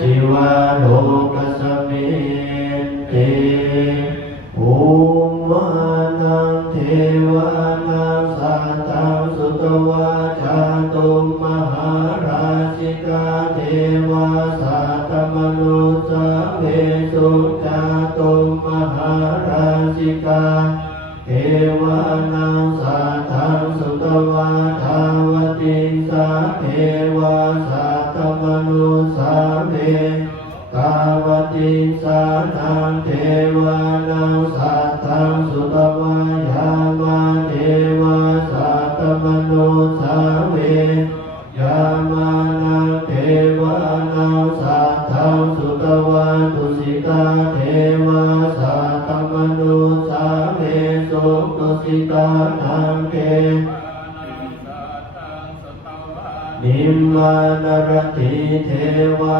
จิวาโลกัสสมิเตโอมานังเทวานังสัตตังสุตวาจาตุมหาราชิกาเทวาสัตตมนุสาเวสุจาตุมหาราชิกาเทวานังสัตตังสุตวาทาวติสาเทวาสัตตมนุสาเวกาวติสานังเทวานังสัตตังสุตวายามาเทวาสัตตมนุสาเวยามานังเทวานังสัตตังสุตวาตุสิตาเทวาสัตตมนุสาเวสุตุสิตานังเกนิมมานรติเทวา